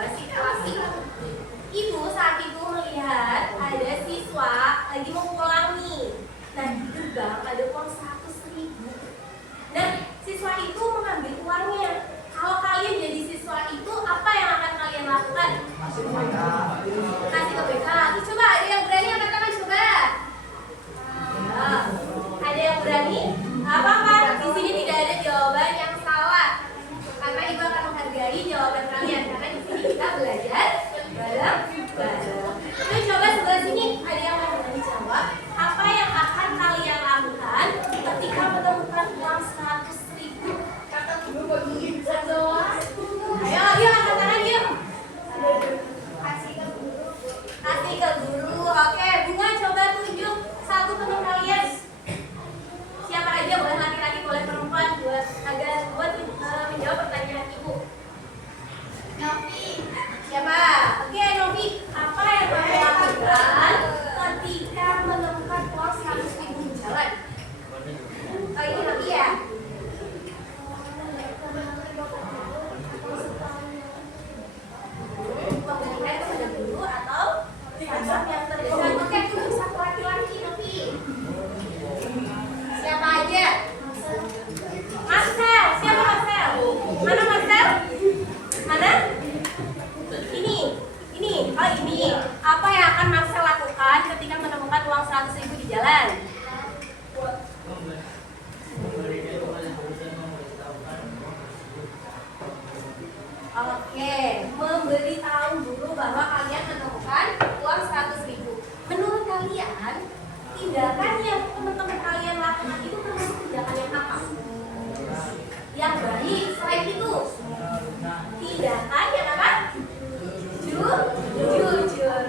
sebuah situasi. Ibu saat itu melihat ada siswa lagi mau pulang nih. Nah, di gerbang ada uang 100.000. Nah, siswa itu mengambil uangnya. Kalau kalian jadi siswa itu, apa yang akan kalian lakukan? Kasih ke BK. Coba, ada yang berani angkat tangan coba. Ada yang berani? Apa-apa? Di sini tidak ada jawaban yang salah. Karena Ibu akan menghargai jawaban kalian. Karena di sini kita belajar bareng-bareng. Nah, coba sebelah sini ada yang mau berani jawab. Apa yang akan kalian lakukan ketika menemukan uang 100.000? Ayo, angkat tangan yuk. Kasih ke guru. Oke, Bunga coba tunjuk satu teman kalian. Siapa aja, boleh laki-laki, boleh perempuan, buat menjawab pertanyaan Ibu. Novi. Siapa? Oke, Novi. Apa yang kamu lakukan ketika menemukan uang 100.000 di jalan? Oh, ini Novi ya? Memberikan kepada guru atau sosok yang terdekat. Oke, tunjuk satu laki-laki, Novi. Siapa aja? Marcel. Siapa Marcel? Mana Marcel? Mana? Ini. Oh, ini. Apa yang akan Marcel lakukan ketika menemukan uang 100.000 di jalan? Oke, memberitahu guru bahwa kalian menemukan uang 100.000. Menurut kalian, tindakan yang teman-teman kalian lakukan itu termasuk tindakan yang apa? Yang baik. Selain itu, tindakan yang apa? Jujur.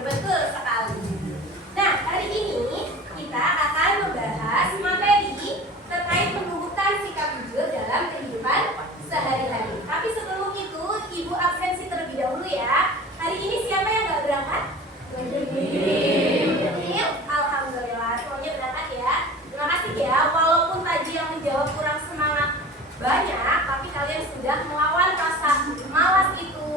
Betul sekali. Nah, hari ini kita akan membahas materi terkait menumbuhkan sikap jujur dalam kehidupan sehari-hari. Tapi sebelum itu, Ibu absensi terlebih dahulu ya. Hari ini siapa yang nggak berangkat? Alhamdulillah, semuanya berangkat ya. Terima kasih ya. Walaupun tadi yang menjawab kurang semangat banyak, tapi kalian sudah melawan rasa malas itu,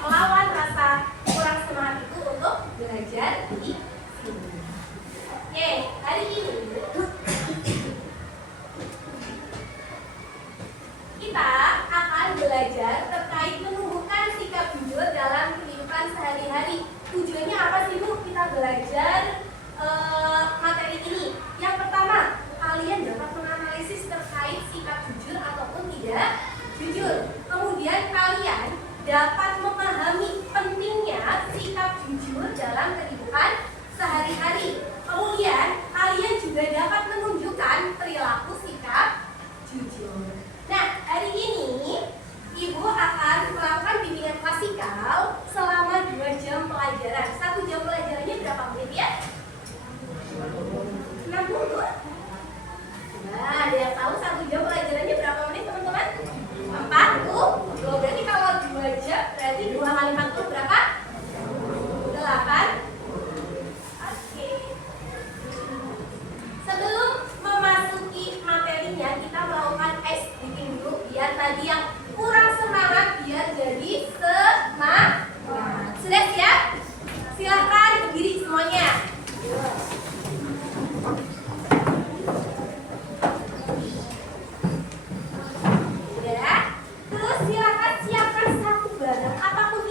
melawan rasa kurang semangat itu untuk belajar di sini. Oke, hari ini kita akan belajar terkait menumbuhkan sikap jujur dalam kehidupan sehari-hari. Tujuannya apa sih Bu? Kita belajar materi ini. Yang pertama, kalian dapat menganalisis terkait sikap jujur ataupun tidak jujur. Kemudian kalian dapat memahami pentingnya sikap jujur dalam kehidupan sehari-hari. Kemudian kalian juga dapat menunjukkan perilaku sikap jujur. Nah, hari ini Ibu akan melakukan bimbingan klasikal selama 2 jam pelajaran. 1 jam pelajarannya berapa menit ya? 60. Nah, ada yang tahu 1 jam pelajarannya berapa menit teman-teman? 40. Loh, berarti kalau 2 jam berarti 2 kali 40 berapa? 8. Oke. Sebelum memasuki materinya, kita melakukan SDT dulu biar tadi yang kurang semangat biar jadi semangat. Sudah siap? Silahkan berdiri semuanya. Sudah? Terus silakan siapkan satu barang apapun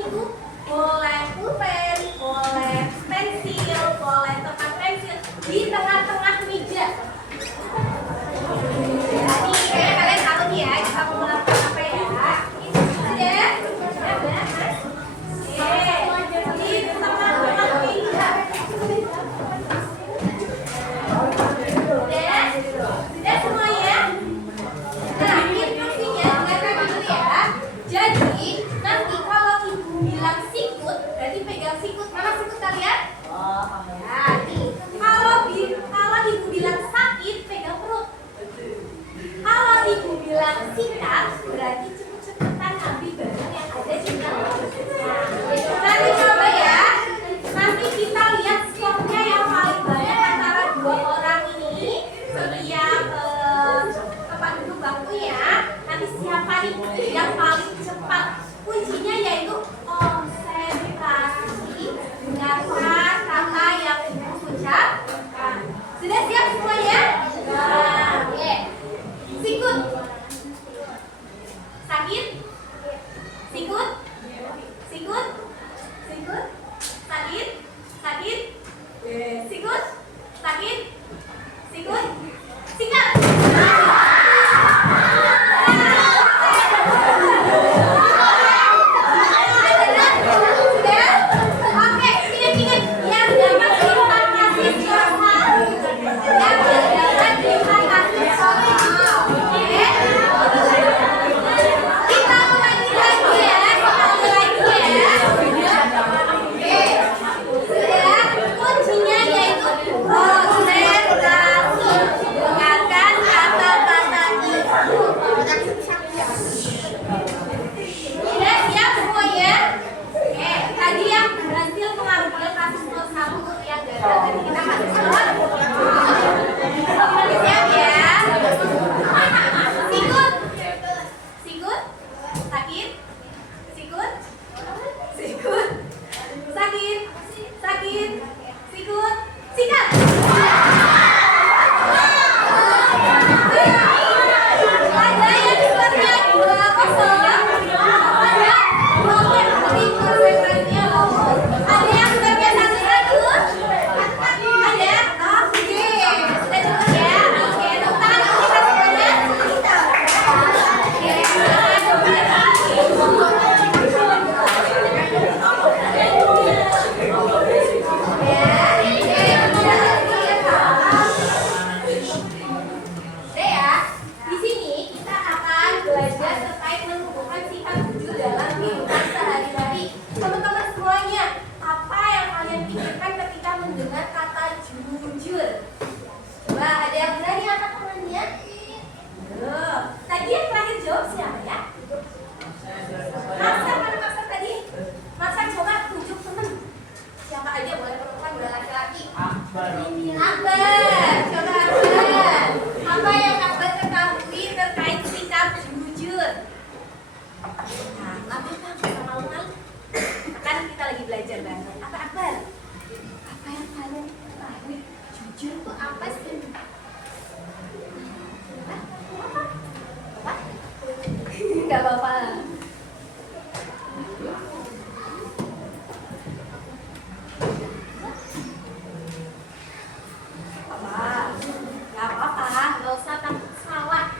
Gak apa-apa, gak usah takut salah.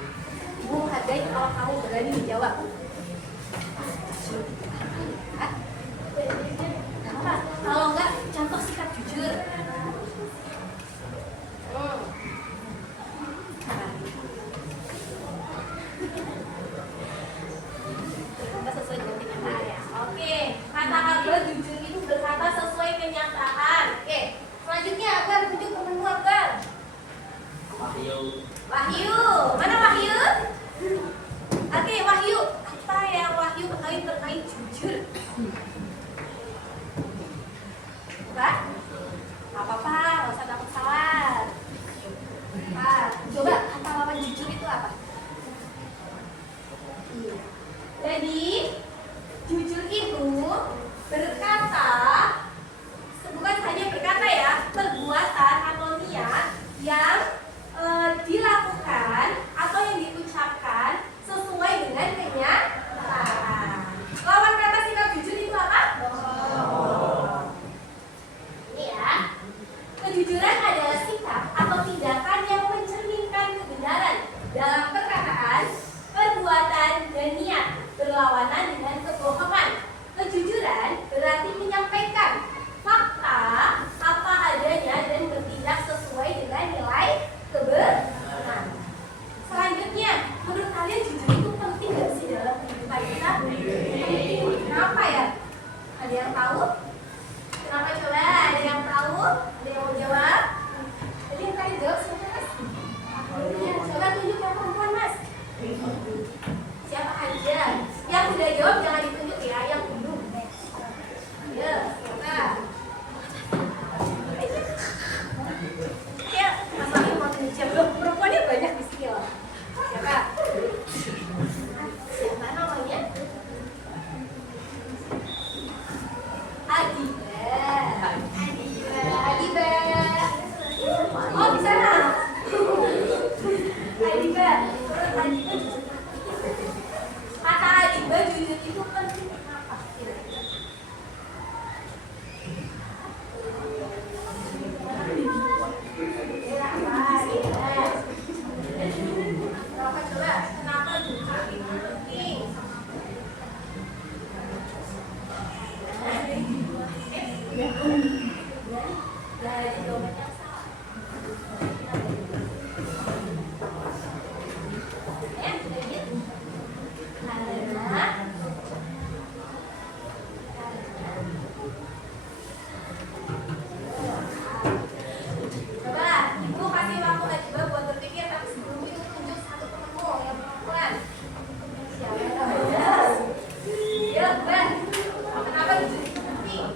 Ibu hargai kalau kamu berani menjawab. Kalau enggak, contoh sikap jujur. Sesuai dengan kenyataan ya. Oke, kata jujur itu berkata sesuai kenyataan. Oke, selanjutnya Akbar, tunjuk temenmu Akbar. Wahyu, mana Wahyu? Oke, Wahyu, apa yang Wahyu ketahui terkait jujur? Bukan? Apa-apa, nggak usah takut salah. Coba kata lawan jujur itu apa? Jadi, jujur itu berkata, bukan hanya berkata ya, perbuatan atau niat yang dilakukan atau yang diucapkan sesuai dengan kenyataan. Lawan kata sikap jujur itu apa? Ini ya. Kejujuran adalah sikap atau tindakan yang mencerminkan kebenaran dalam perkataan, perbuatan, dan niat, berlawanan dengan kebohongan. Kejujuran berarti menyampaikan fakta apa adanya dan bertindak sesuai dengan nilai kebenaran. Selanjutnya, menurut kalian jujur itu penting nggak sih dalam kehidupan kita? Penting. Kenapa ya? Ada yang tahu? Kenapa coba? Ada yang tahu? Ada yang mau jawab? Jadi yang kalian jawab siapa mas? Ya, coba tunjuk yang perempuan mas. Siapa aja? Yang sudah jawab jangan ditunjuk ya, yang belum. Ya, coba. Ya, masalahnya mau tunjuk siapa? Perempuannya banyak di sini loh. Siapa? Siapa namanya? Adiba. Oh, di sana. Adiba. Kata Adiba jujur itu penting apa? Kenapa coba? Kenapa jujur itu penting? Dari domain yang salah. Ya, sedikit. Coba, ibu kasih waktu aja buat berpikir, tapi sebelum itu tunjuk satu temenmu yang perempuan. Siapa namanya? Ya, Ben. Kenapa jujur itu penting?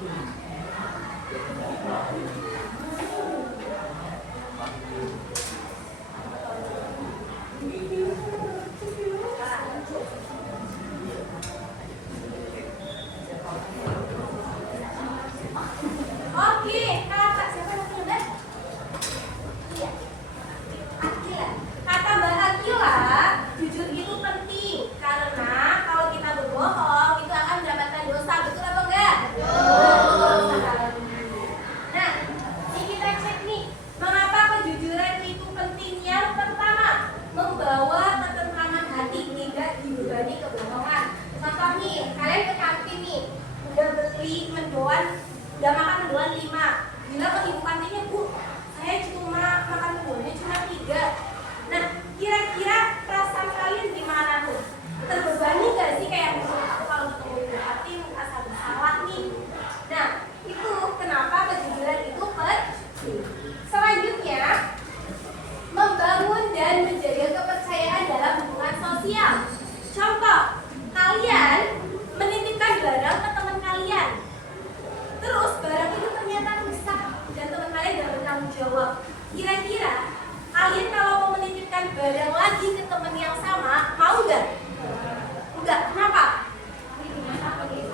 Oke, kata siapa namanya Mbak? Iya, Akila. Kata Mbak Akila, jujur itu penting karena kalau kita berbohong itu akan mendapatkan dosa, betul apa enggak? Betul. Nah, ini kita cek nih, mengapa kejujuran itu penting? Yang pertama, membawa ketentraman hati, tidak dibebani kebohongan. Contoh nih, kalian ke kantin nih, udah beli mendoan, udah makan mendoan 5. Bilang ke ibu kantinnya, Bu, saya cuma makan mendoannya cuma 3. Nah, kira-kira perasaan kalian gimana tuh? Terbebani gak sih kayak misalnya aku kalau ketemu ibu kantin merasa bersalah nih? Nah, itu kenapa kejujuran itu penting. Selanjutnya, membangun dan menjaga kepercayaan dalam hubungan sosial. Contoh, kalian menitipkan barang ke teman kalian. Terus barang itu ternyata rusak dan teman kalian tidak bertanggung jawab. Kira-kira kalian kalau mau menitipkan barang lagi ke teman yang sama, mau nggak? Enggak. Kenapa?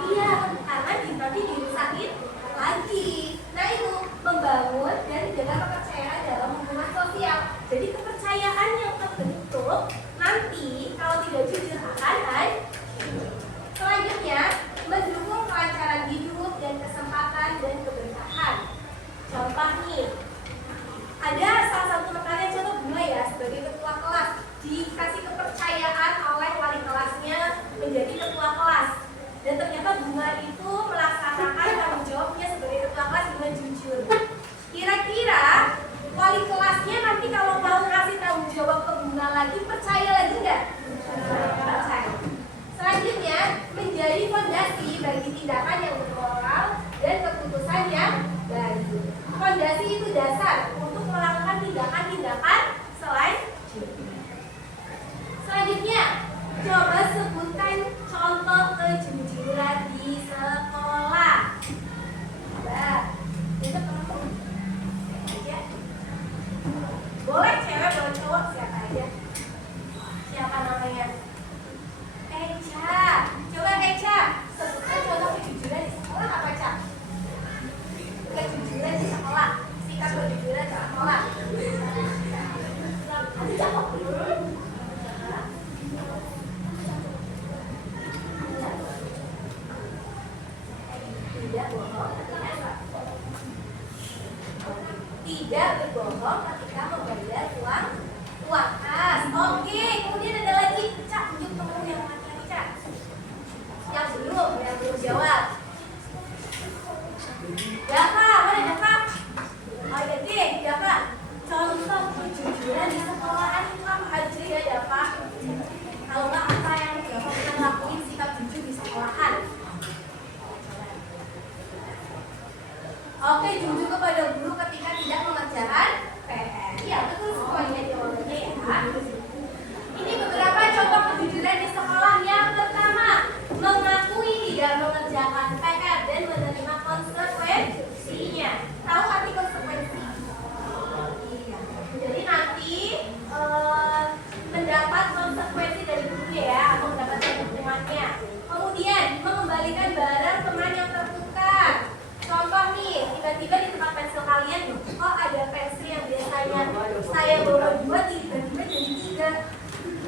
Iya, karena nanti dirusakin lagi. Nah itu membangun dan menjaga kepercayaan dalam hubungan sosial. Jadi kepercayaan yang terbentuk nanti kalau tidak jujur akan hancur. Selanjutnya, tindakan yang bermoral dan keputusan yang baik. Fondasi itu dasar untuk melakukan tindakan-tindakan selanjutnya. Coba sebutkan contoh kejujuran di sekolah. Coba, itu teman-teman aja. Boleh cewek, boleh cowok, siapa aja. Siapa namanya? Eca. Coba Eca, sebutkan contoh kejujuran di sekolah apa, Cak? Kejujuran di sekolah, sikap kejujuran di sekolah. Aduh, jawab dulu. Tidak berbohong ketika membayar uang kas. Oke, kemudian ada lagi. Cak, tunjuk temen yang laki-laki, Cak. Yang belum jawab. Dava, mana Dava? Oh iya deh, Dava. Contoh kejujuran di sekolahan itu apa aja ya, Dava? Kalau nggak apa yang Dava pernah lakuin sikap jujur di sekolahan? Oke, jujur kepada guru ketika tidak mengerjakan PR. Iya, betul semuanya jawabannya ya. Ini beberapa contoh kejujuran di sekolah. Yang pertama, mengakui tidak mengerjakan PR dan menerima konsekuensinya. Tahu arti konsekuensi? Iya. Jadi nanti mendapat konsekuensi dari guru ya, atau mendapatkan hukumannya. Kemudian, mengembalikan barang teman yang tertukar. Contoh nih, tiba-tiba di tempat pensil kalian, kok ada pensil yang biasanya saya bawa 2, tiba-tiba jadi 3.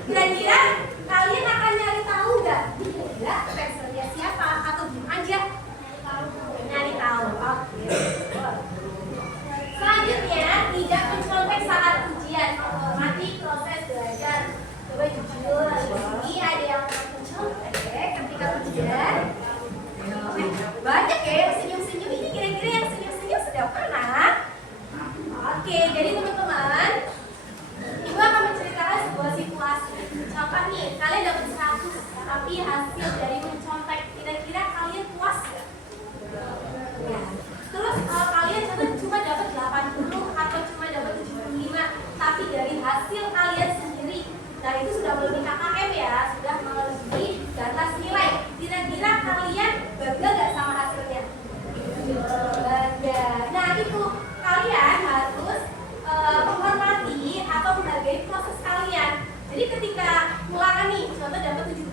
Kira-kira kalian akan nyari tahu nggak? Kira-kira pensilnya siapa? Atau diam aja? Nyari tahu. Oke. Selanjutnya, tidak mencontek saat ujian. Menghormati proses belajar. Coba jujur, di sini ada yang mencontek ketika ujian. Banyak ya yang senyum-senyum. Ini kira-kira yang senyum-senyum sudah pernah? Oke, jadi teman-teman, Ibu akan menceritakan sebuah situasi. Contoh nih, kalian dapat 100, tapi hasil dari mencontek, kira-kira kalian puas gak? Ya. Terus kalau kalian cuma dapat 80 atau cuma dapat 75, tapi dari hasil kalian sendiri, nah itu sudah melebihi KKM ya, sudah melebihi batas nilai. Kira-kira kalian bangga gak sama hasilnya? Bangga. Nah itu, kalian harus menghormati atau menghargai proses kalian. Jadi ketika ulangan nih, contoh dapat 75,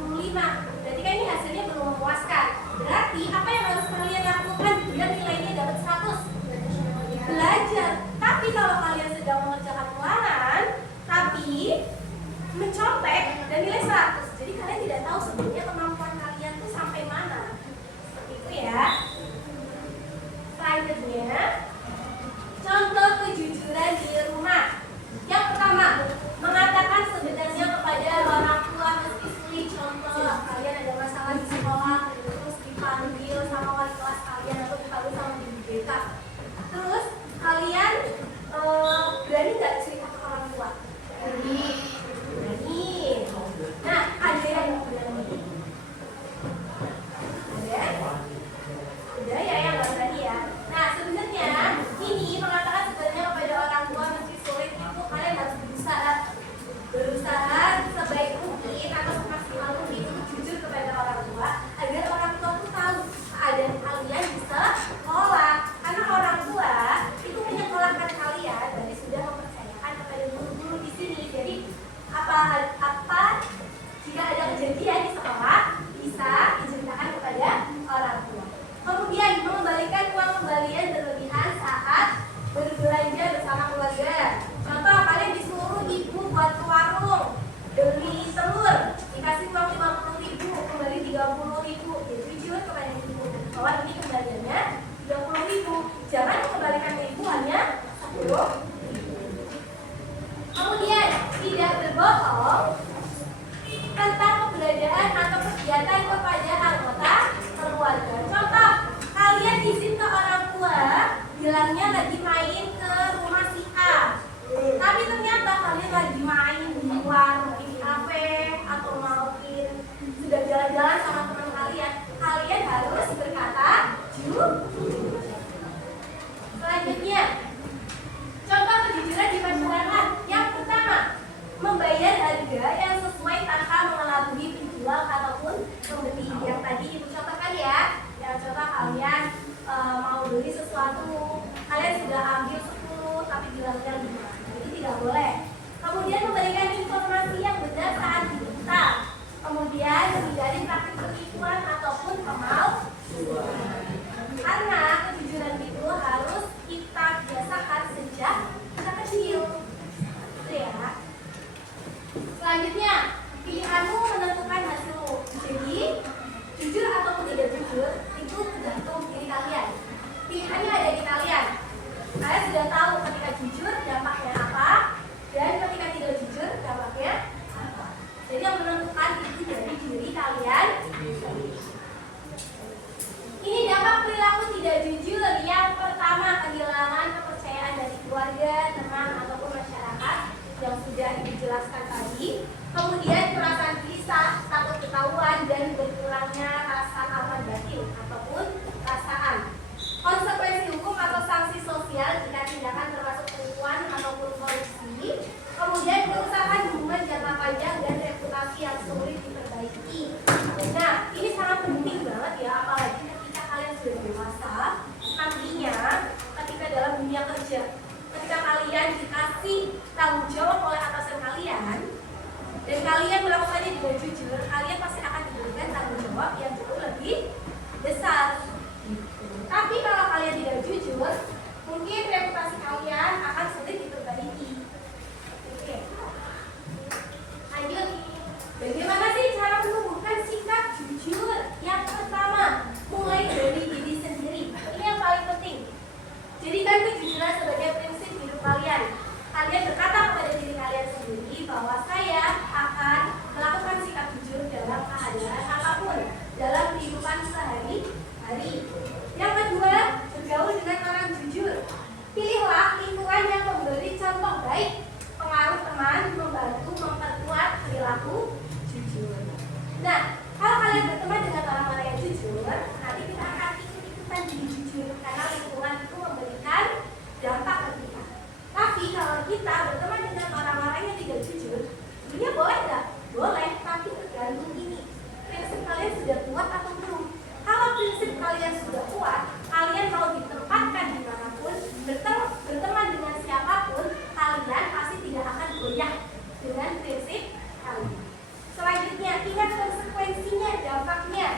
berarti kan ini hasilnya belum memuaskan. Berarti apa yang harus kalian lakukan biar nilainya dapat 100? Belajar. Tapi kalau kalian sedang mengerjakan ulangan, tapi mencontek dan nilai 100, jadi kalian tidak tahu sebenarnya kemampuan kalian tuh sampai mana. Seperti itu ya. Selanjutnya, contoh kejujuran di rumah. Yang pertama, mengatakan sebenarnya kepada orang tua meski sulit. Contoh, kalian ada masalah di sekolah, terus dipanggil sama wali kelas kalian atau dipanggil sama ibu BK. Terus kalian berani nggak cerita ke orang tua? Berani. Nah, ada yang berani. Ada ya yang nggak berani ya. Nah, sebenarnya ini mengatakan sebenarnya kepada orang tua meski sulit itu kalian harus berusaha sebaik mungkin atau semaksimal mungkin untuk jujur kepada orang tua agar orang tua tuh tahu keadaan kalian di sekolah. Karena orang tua itu menyekolahkan kalian, berarti sudah mempercayakan kepada guru-guru di sini. Jadi apa jika ada kejadian di sekolah bisa diceritakan kepada orang tua. Kemudian mengembalikan uang kembalian berlebihan saat berbelanja bersama keluarga. Contoh, kalian disuruh ibu buat ke warung beli telur, dikasih uang 50.000, kembali 30.000. Jadi jujur kepada ibu bahwa ini kembaliannya 30.000. Jangan mengembalikan ke ibu hanya 10.000. Kemudian tidak berbohong tentang keberadaan atau kegiatan kepada anggota keluarga. Contoh, kalian izin ke orang tua, bilangnya lagi main ke rumah si A, tapi ternyata kalian lagi main di luar, di kafe, atau mungkin sudah jalan-jalan sama teman kalian. Kalian harus berkata dan berkurangnya rasa aman batin ataupun perasaan. Konsekuensi hukum atau sanksi sosial jika tindakan termasuk penipuan ataupun korupsi. Kemudian kerusakan hubungan jangka panjang dan reputasi yang sulit diperbaiki. Nah, ini sangat penting banget ya, apalagi ketika kalian sudah dewasa. Nantinya, ketika dalam dunia kerja, ketika kalian dikasih tanggung jawab oleh atasan kalian dan kalian melakukannya dengan jujur, kalian pasti akan diberikan tanggung jawab yang jauh lebih besar. Tapi kalau kalian tidak jujur, mungkin reputasi kalian akan sulit diperbaiki. Oke. Lanjut. Bagaimana sih cara menumbuhkan sikap jujur? Yang pertama, mulai dari diri sendiri. Ini yang paling penting. Jadikan kejujuran sebagai prinsip hidup kalian. Kalian berkata kepada diri kalian sendiri bahwa saya akan melakukan sikap jujur dalam keadaan apapun dalam kehidupan sehari-hari. Yang kedua, bergaul dengan orang jujur. Pilihlah lingkungan yang memberi contoh baik. Pengaruh teman membantu memperkuat perilaku jujur. Nah, kalau kalian berteman dengan orang-orang yang jujur, nanti kita akan ikut-ikutan jadi jujur karena lingkungan itu memberikan dampak ke kita. Tapi kalau kita berteman dengan orang-orang yang tidak jujur, sebenarnya boleh nggak? Boleh, tapi tergantung ini. Prinsip kalian sudah kuat atau belum? Kalau prinsip kalian sudah kuat, kalian mau ditempatkan dimanapun, berteman dengan siapapun, kalian pasti tidak akan goyah dengan prinsip kalian. Selanjutnya, ingat konsekuensinya, dampaknya.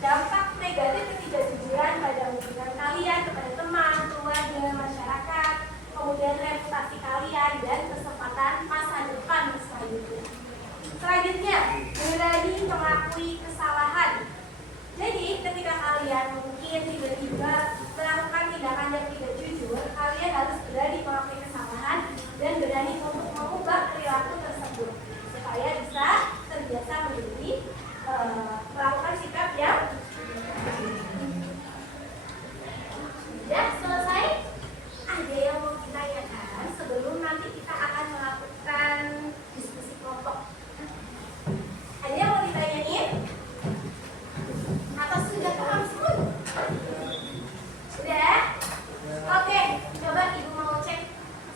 Dampak negatif ketidakjujuran pada hubungan kalian kepada teman, keluarga, masyarakat, kemudian reputasi kalian dan kesempatan masa depan selanjutnya. Selanjutnya, berani mengakui kesalahan. Jadi, ketika kalian mungkin tiba-tiba melakukan tindakan yang tidak jujur, kalian harus berani mengakui kesalahan dan berani untuk mengubah perilaku tersebut supaya bisa terbiasa menjadi melakukan sikap yang sudah selesai. Ada yang mau ditanyakan sebelum nanti kita akan melakukan diskusi kelompok? Ada yang mau ditanyain? Atau sudah paham semua? Sudah? Oke, coba ibu mau cek.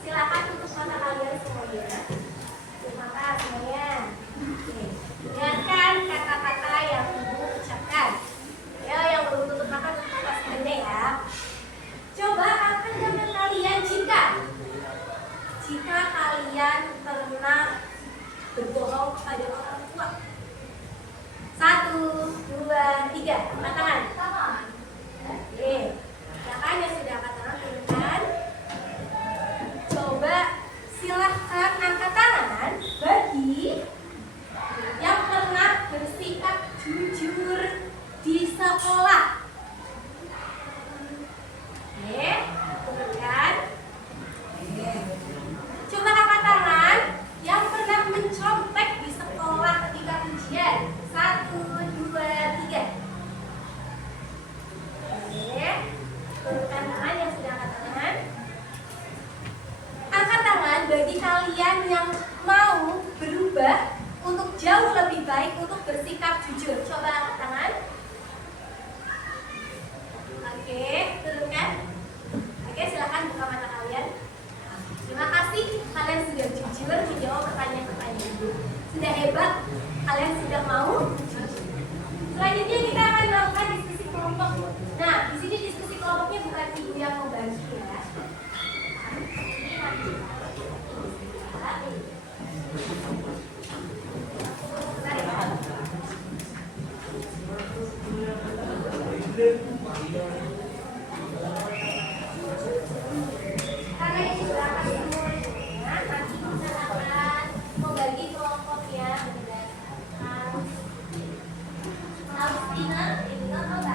Silakan tutup mata kalian semuanya. Tutup mata semuanya. Oke. Dengarkan kata-kata yang ibu ucapkan. Ya, yang belum tutup mata semuanya ya. Coba angkat tangan kalian jika kalian pernah berbohong kepada orang tua. 1, 2, 3, angkat tangan. Oke, silakan yang sudah angkat tangan turunkan. Coba silahkan angkat tangan bagi yang pernah bersikap jujur di sekolah. Oke, turunkan. Coba angkat tangan yang pernah mencontek di sekolah ketika ujian. 1, 2, 3. Oke, turunkan tangan yang sudah angkat tangan. Angkat tangan bagi kalian yang mau berubah untuk jauh lebih baik untuk bersikap jujur. Coba angkat tangan. Oke, turunkan. Oke, silakan buka mata kalian. Terima kasih, kalian sudah jujur menjawab pertanyaan-pertanyaan ibu. Sudah hebat, kalian sudah mau jujur. Selanjutnya kita akan melakukan diskusi kelompok. Nah, di sini diskusi kelompoknya bukan ibu yang membantu ya. Ini nanti karena ini berangkat semuanya, nanti kita akan membagi kelompoknya berdasarkan Palestina, ini apa?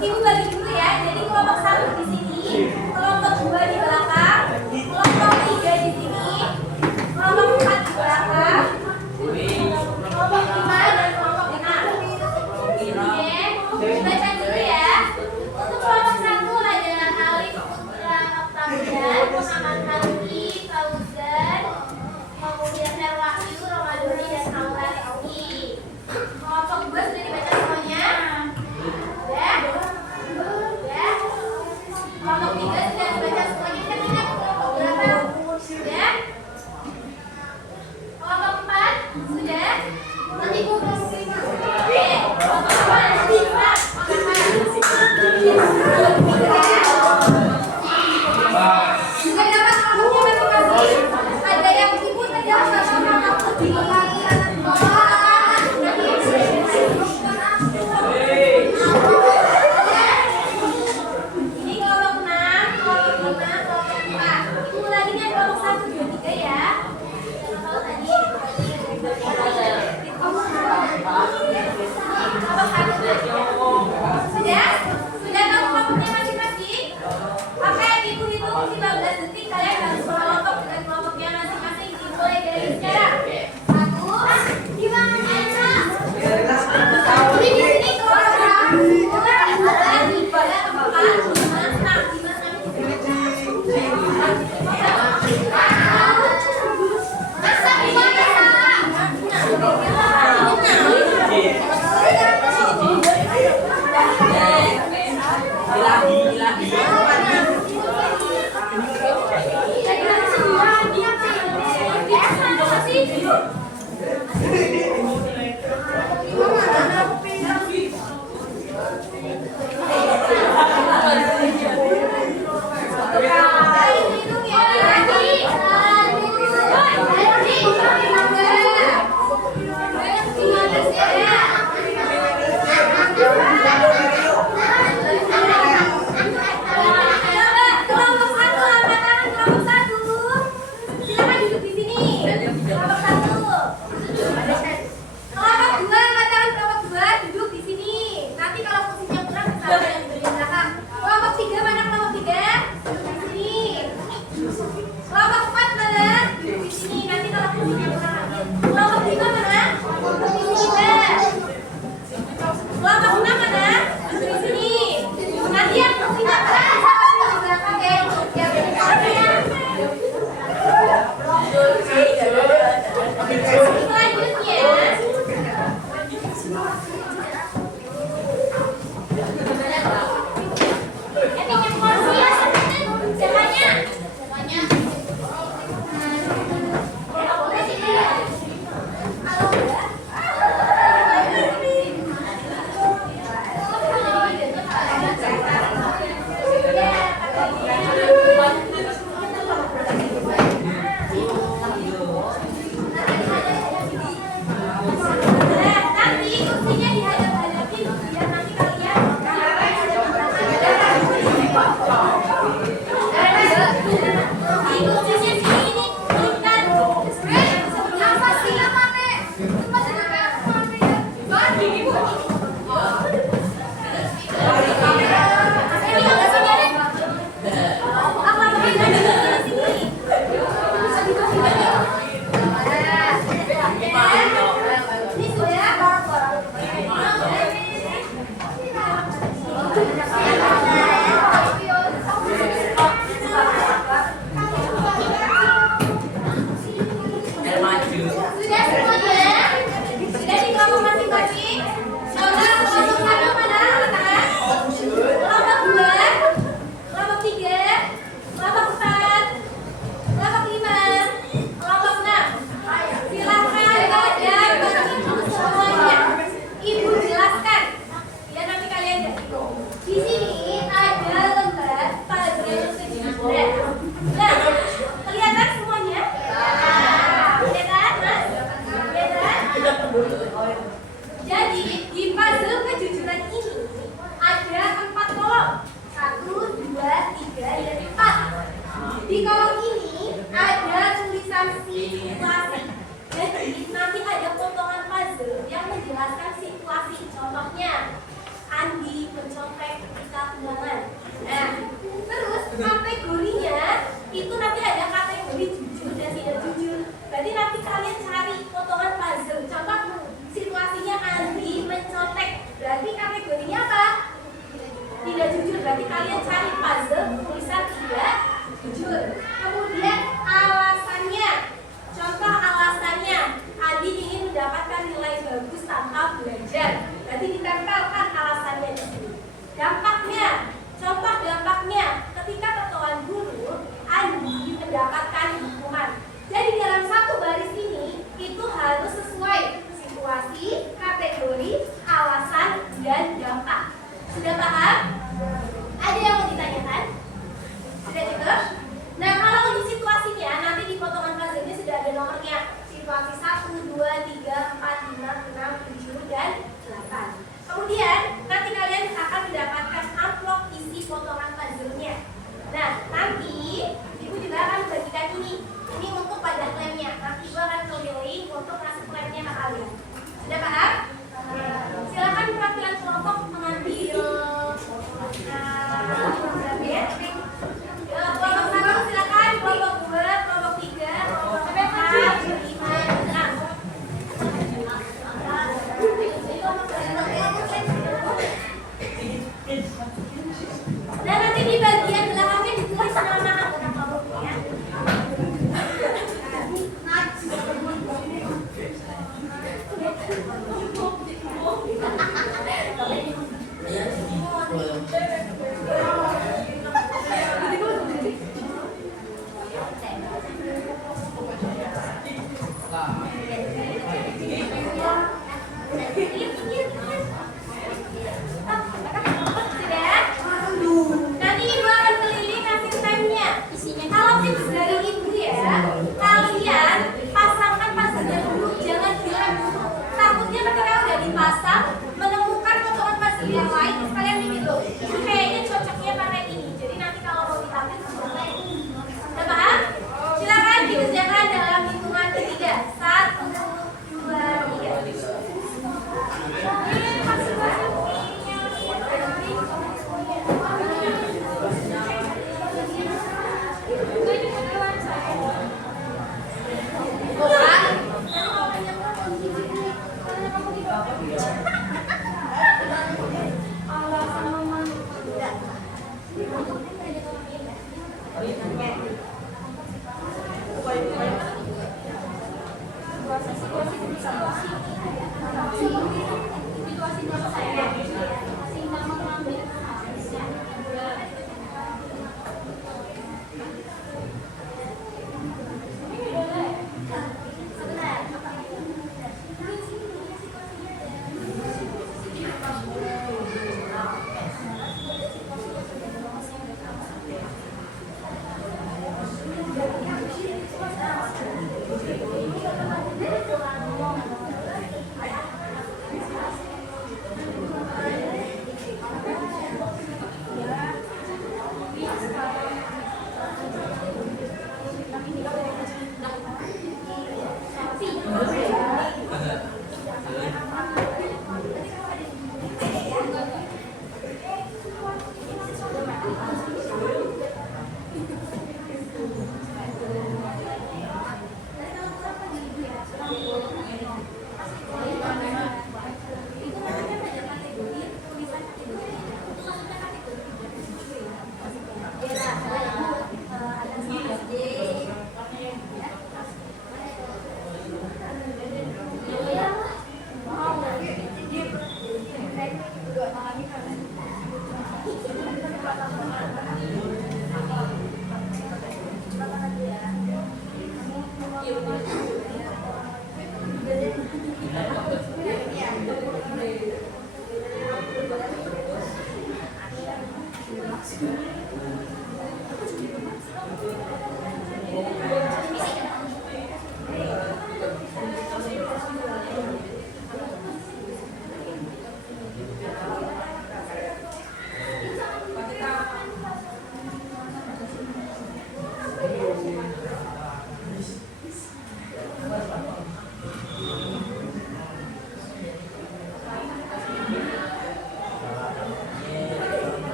Ibu bagi dulu ya. Jadi kelompok 1 di sini, kelompok 2 di belakang, kelompok 3 di sini, kelompok 4 di belakang, kelompok 5 dan kelompok 6. Oke, baca dulu ya. Untuk kelompok 1 adalah Alif, Putra, Octavian, Muhammad Haruki, Fauzan, kemudian Herwahyu, Romadoni, dan Aurati. Kelompok 2 sudah dibaca semuanya? Ya? Ya? Kelompok 3 sudah dibaca semuanya? Kan ingat kelompok berapa? Ya? Kelompok 4 sudah? Nanti Bu kelompok 5. Oke, kelompok 5 nanti 5. Juga dapat kelompoknya masing-masing. Ada yang Ibu tadi sama di ini kelompok 6, kelompok 5, kelompok 4. Ibu lagi kan kelompok 1, 2, 3 ya. Kalau tadi sudah tahu kelompoknya masing-masing? Oke, Ibu hitung 15 detik. Kalian harus kelompok dengan kelompoknya masing-masing. Dimulai dari sekarang. 1, di mana Aina? Di sini kelompok 1, 2, 3, 4, 5, 6. Masa di mana? Di sini bilangan. Nah, terus kategorinya itu nanti ada kategori jujur dan tidak jujur. Berarti nanti kalian cari potongan puzzle. Contoh situasinya Andi mencontek. Berarti kategorinya apa? Tidak jujur. Berarti kalian cari puzzle tulisan tidak jujur. Kemudian alasannya. Contoh alasannya, Adi ingin mendapatkan nilai bagus tanpa belajar. Berarti ditempelkan alasannya di sini. Dampaknya, contoh dampaknya, ketika ketahuan guru, Andi mendapatkan hukuman. Jadi dalam satu baris ini itu harus sesuai situasi, kategori, alasan, dan dampak. Sudah paham? Ada yang mau ditanyakan? Sudah gitu? Nah, kalau untuk situasinya nanti di potongan puzzle-nya sudah ada nomornya. Situasi 1, 2, 3, 4, 5, 6, 7, dan 8. Kemudian nanti kalian akan mendapatkan amplop isi potongan puzzle-nya. Nah, nanti Ibu juga akan bagikan ini. Ini untuk pada klaimnya. Nanti Ibu akan keliling untuk ngasih klaimnya ke kalian. Sudah paham? Silakan perwakilan kelompok mengambil kelompok 1 silakan, kelompok 2, kelompok 3, kelompok 4, 5, 6. Dan nanti di bagian belakangnya ditulis nama anggota kelompoknya. Nanti Ibu akan keliling kasih timenya. Kalau tips dari Ibu ya, kalian pasangkan puzzle-nya dulu, jangan bilang dulu. Takutnya ketika udah dipasang, menemukan potongan puzzle yang lain, terus kalian mikir loh, ini kayaknya cocoknya pakai ini. Jadi nanti kalau mau diambil semuanya ini. Udah paham? Silakan dikerjakan dalam hitungan ketiga. 1, 2, 3.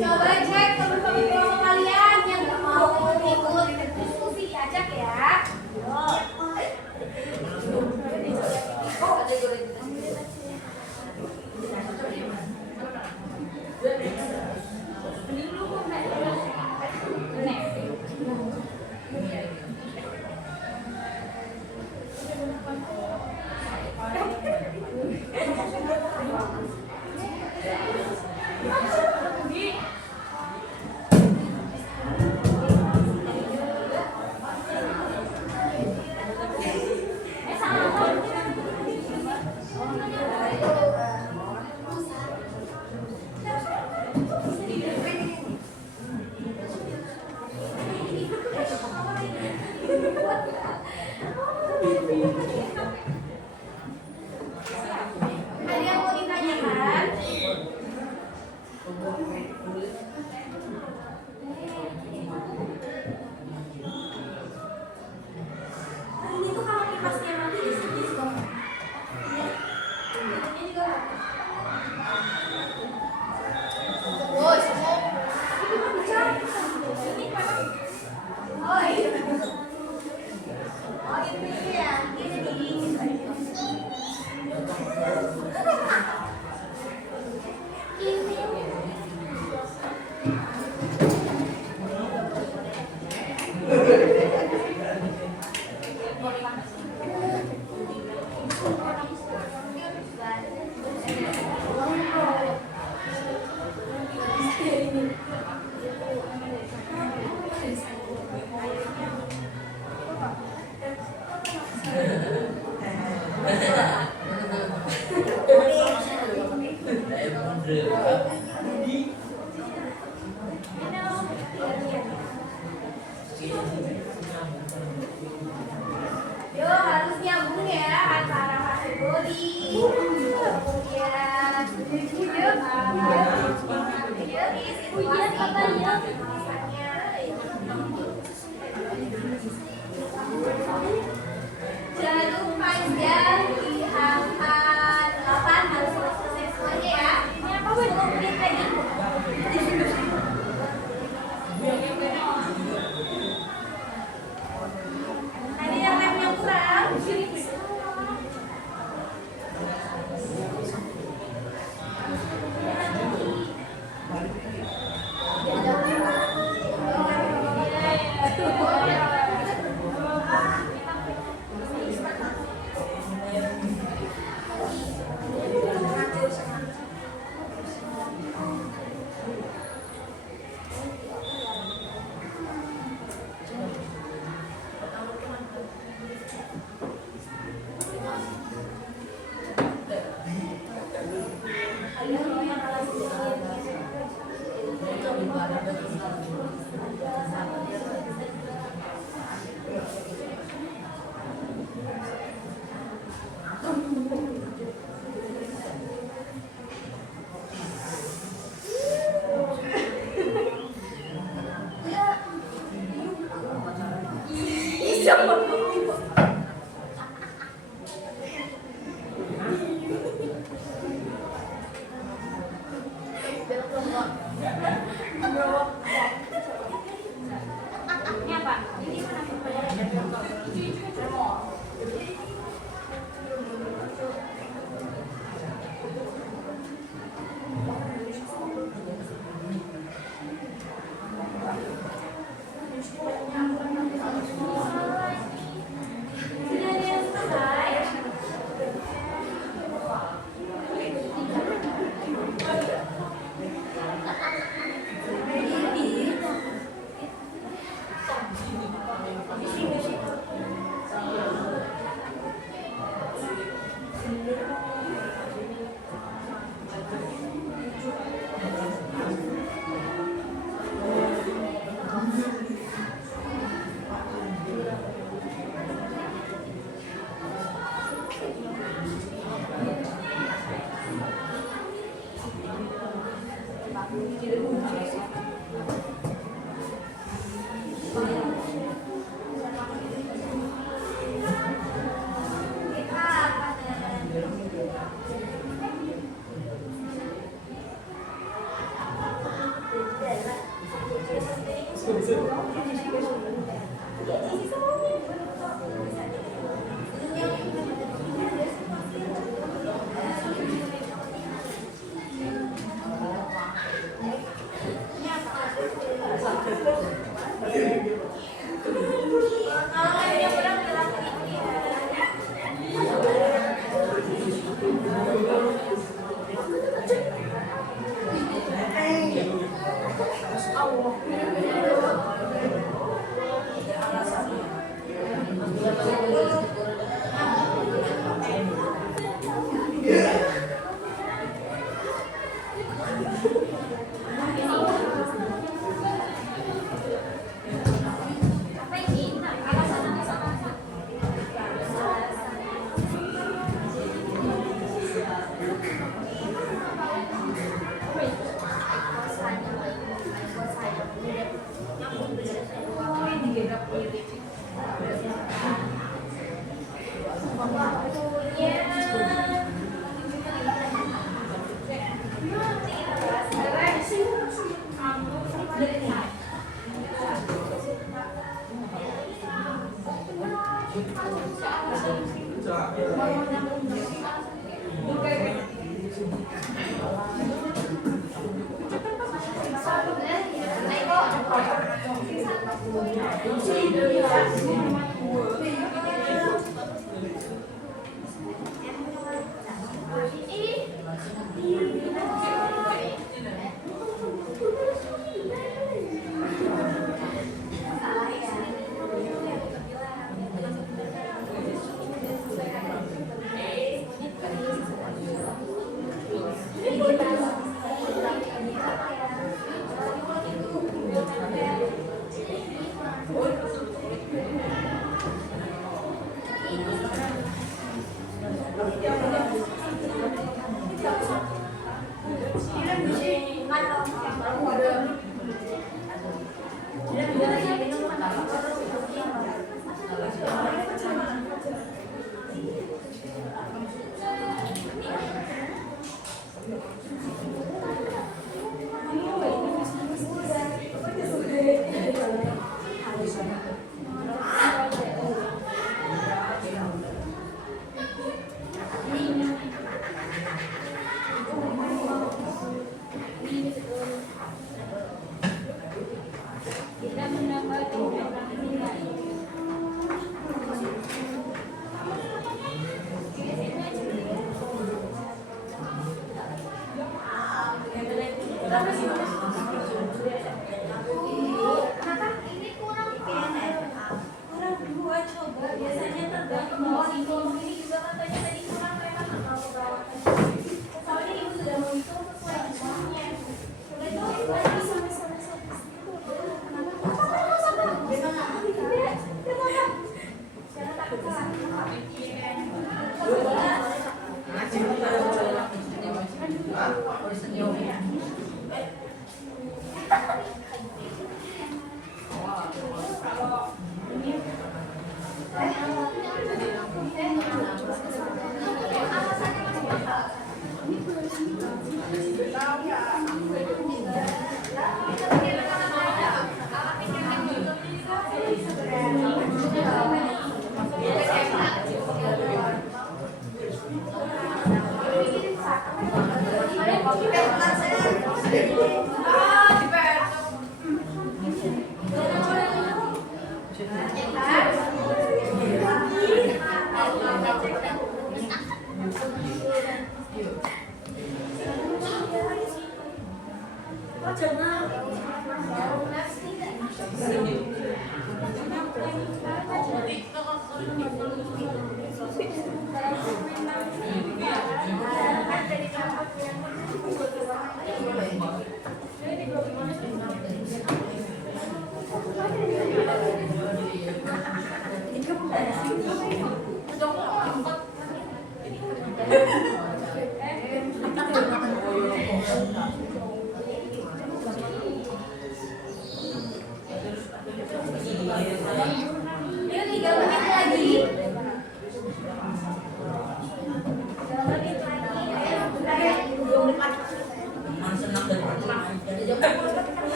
Coba cek teman-teman kelompok kalian yang nggak mau ikut diskusi diajak ya. Ada yang mau ditanyakan? Ini tuh kalau kipasnya mati di sini kok. Ini juga. Oh, semua. Ini mau bicara. Ini mana? Oh iya. Oh ini ya. Ini di. Yo harus nyambung ya antara kategori kemudian ujian katanya jarum panjang di angka 8 harus selesai semuanya ya. Ini apa 10 menit lagi. Tadi yang remnya kurang. Ini apa? Ini mana?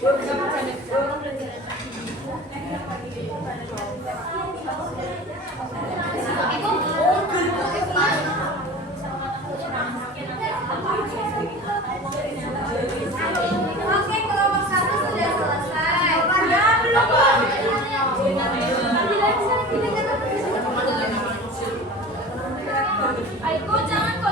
Oke, kelompok satu sudah selesai. Aiko, jangan kok.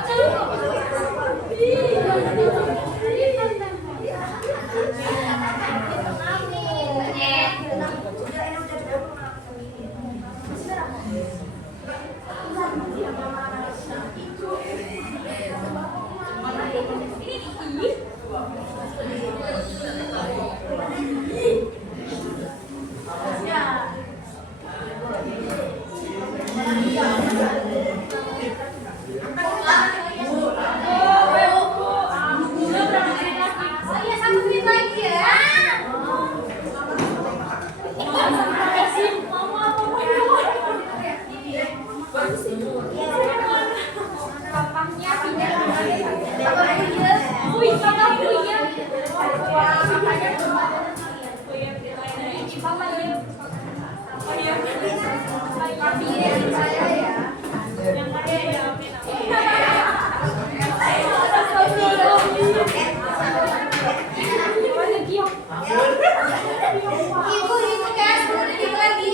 Ibu itu kayak sudah dikit lagi.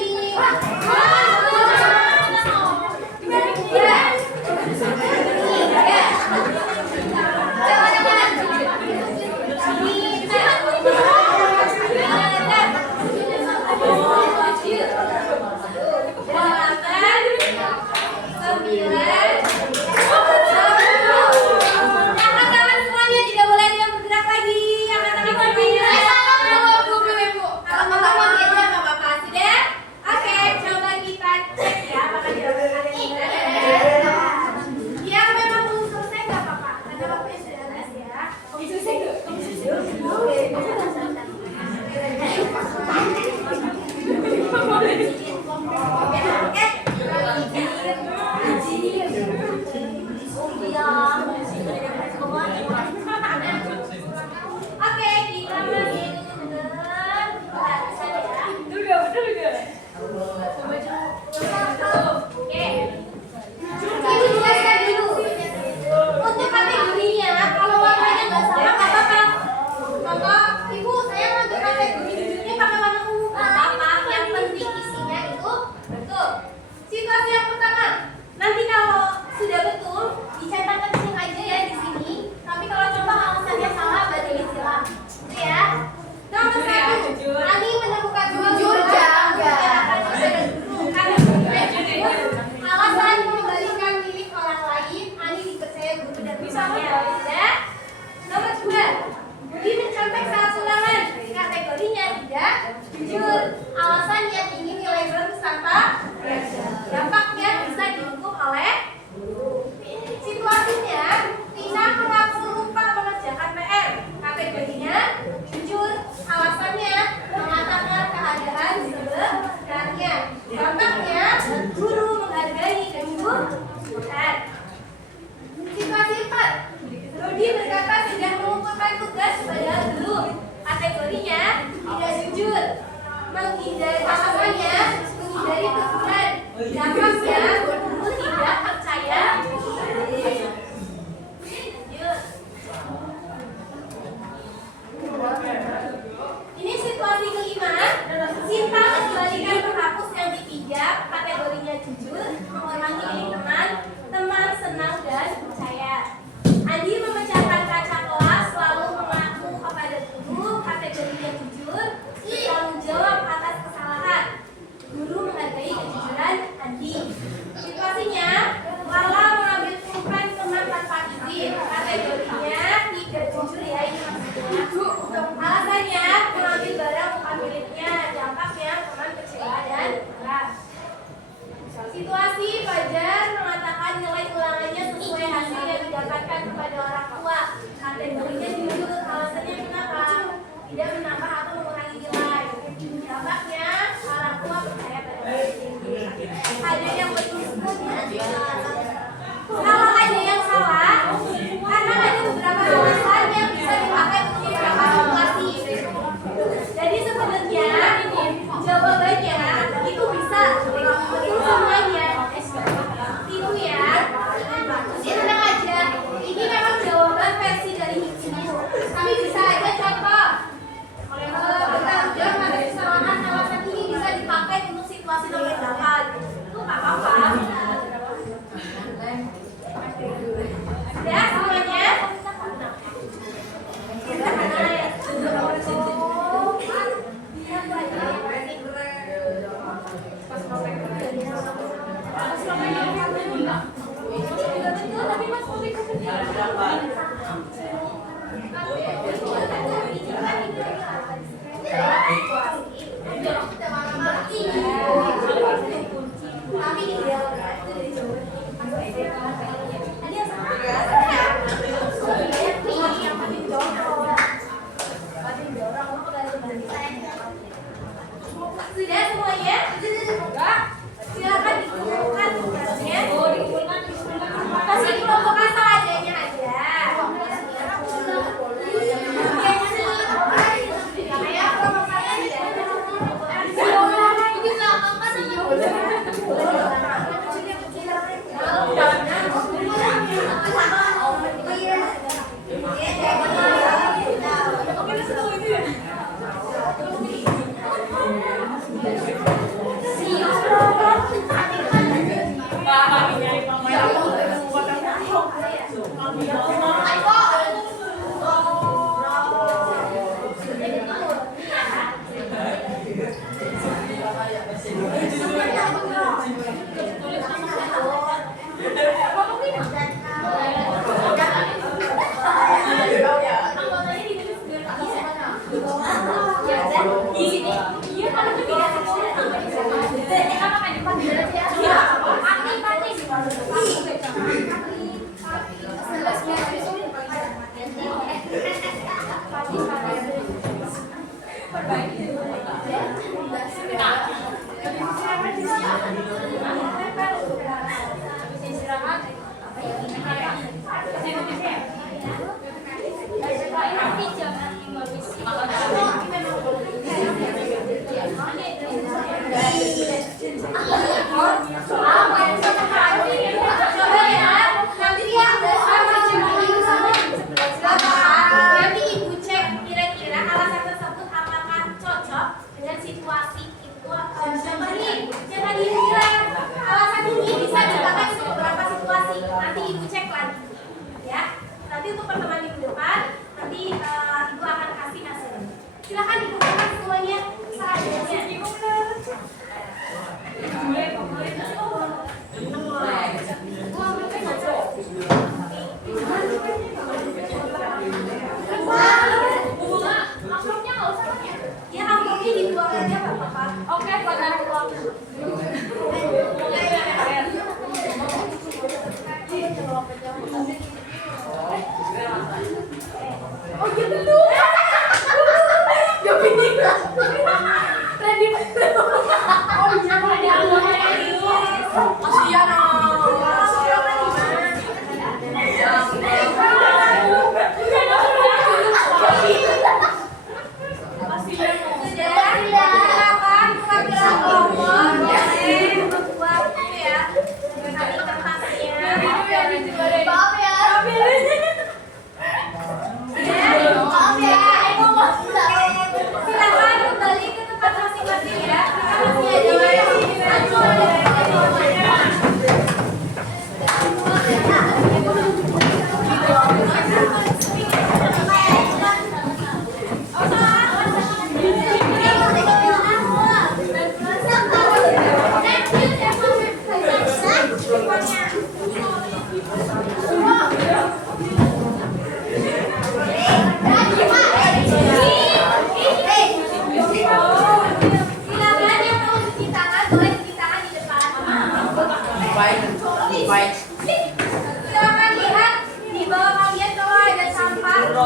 Silakan lihat di bawah kalian kalau ada sampah. Karena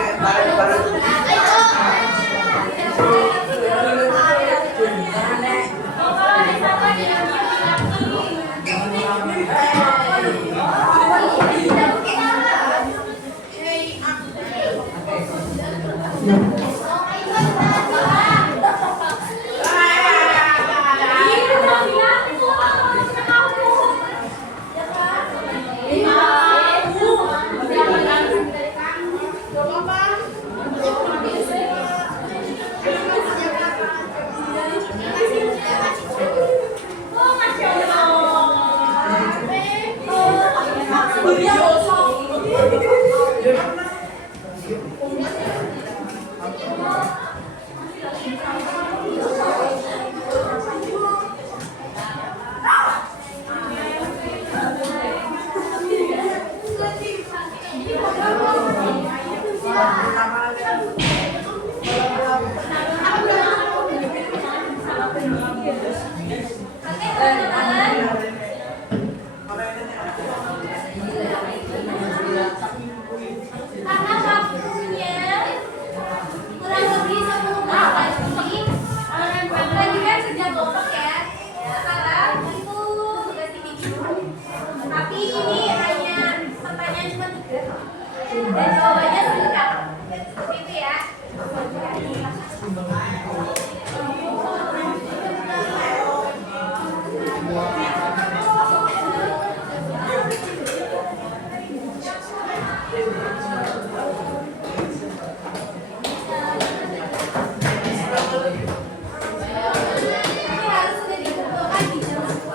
waktunya kurang lebih 10 menit lagi, dan juga sudah botok ya. Sekarang itu sudah sedikit, tapi ini hanya pertanyaan cuma 3 dan jawabannya singkat. Seperti itu ya. Ini harus sudah dikumpulkan di jam 10.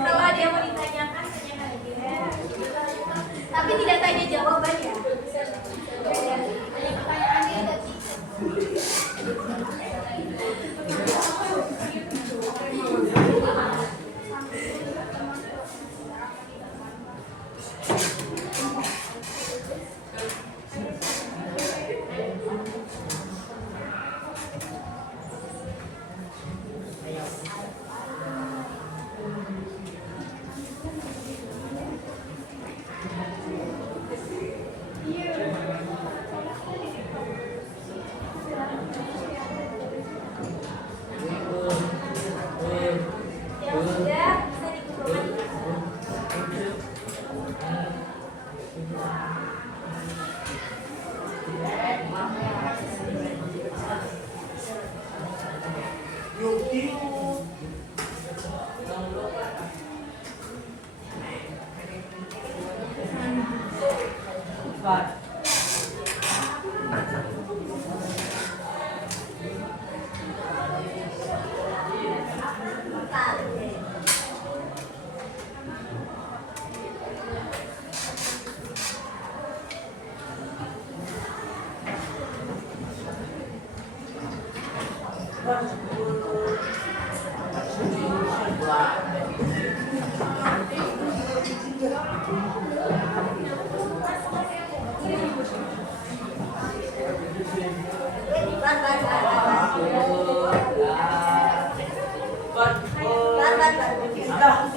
Kalau ada yang mau ditanyakan, tanyakan aja. Tapi tidak tanya jawaban ya. Ya sudah, bisa dikumpulkan. Pelan-pelan.